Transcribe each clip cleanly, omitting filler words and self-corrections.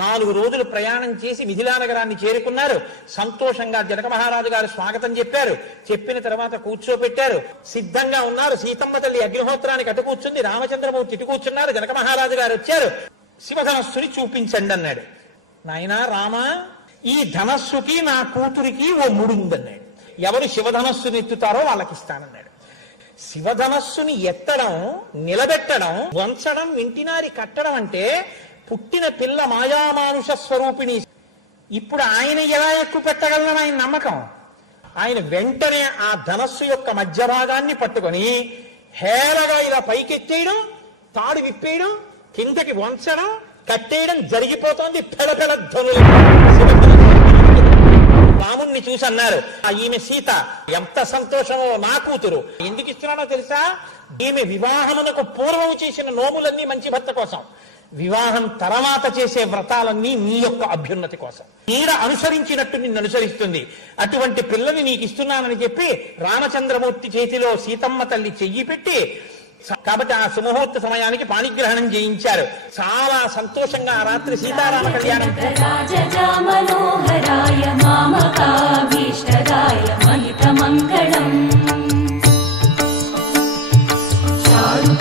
4 రోజులు ప్రయాణం చేసి మిథిలా నగరాన్ని చేరుకున్నారు. సంతోషంగా జనక మహారాజు గారు స్వాగతం చెప్పారు. చెప్పిన తర్వాత కూర్చోపెట్టారు. సిద్ధంగా ఉన్నారు. సీతమ్మ తల్లి అగ్నిహోత్రానికి అటు కూర్చుంది, రామచంద్రమూర్తి ఇటు కూర్చున్నారు. జనక మహారాజు గారు వచ్చారు. శివధనస్సుని చూపించండి అన్నాడు. నాయనా రామ, ఈ ధనస్సుకి నా కూతురికి ఓ ముడుందన్నాడు. ఎవరు శివధనస్సుని ఎత్తుతారో వాళ్ళకి ఇస్తానన్నాడు. శివధనస్సుని ఎత్తడం, నిలబెట్టడం, వంచడం, ఇంటినారి కట్టడం అంటే పుట్టిన పిల్ల మాయామానుష స్వరూపిణి. ఇప్పుడు ఆయన ఎలా ఎక్కువ పెట్టగలనని ఆయన నమ్మకం. ఆయన వెంటనే ఆ ధనస్సు యొక్క మధ్య భాగాన్ని పట్టుకొని హేళగా ఇలా పైకెత్తేయడం, తాడు విప్పేయడం, కిందకి వంచడం, కట్టేయడం జరిగిపోతోంది. పెళపెళ ధ్వనులు. రాముణ్ణి చూసి అన్నారు, ఈమె సీత. ఎంత సంతోషమో నా కూతురు. ఎందుకు ఇస్తున్నానో తెలుసా? ఈమె వివాహమునకు పూర్వం చేసిన నోములన్నీ మంచి భర్త కోసం, వివాహం తర్వాత చేసే వ్రతాలన్నీ నీ యొక్క అభ్యున్నతి కోసం. నీడ అనుసరించినట్టు నిన్ను అనుసరిస్తుంది. అటువంటి పిల్లని నీకు ఇస్తున్నానని చెప్పి రామచంద్రమూర్తి చేతిలో సీతమ్మ తల్లి చెయ్యి పెట్టి, కాబట్టి ఆ సుముహూర్త సమయానికి పాణిగ్రహణం చేయించారు. చాలా సంతోషంగా ఆ రాత్రి సీతారామ కళ్యాణం.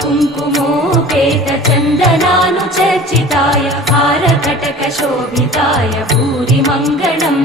కుంకుమోపేత చందనాను చర్చితాయ హారకటక శోభితాయ భూరి మంగళం.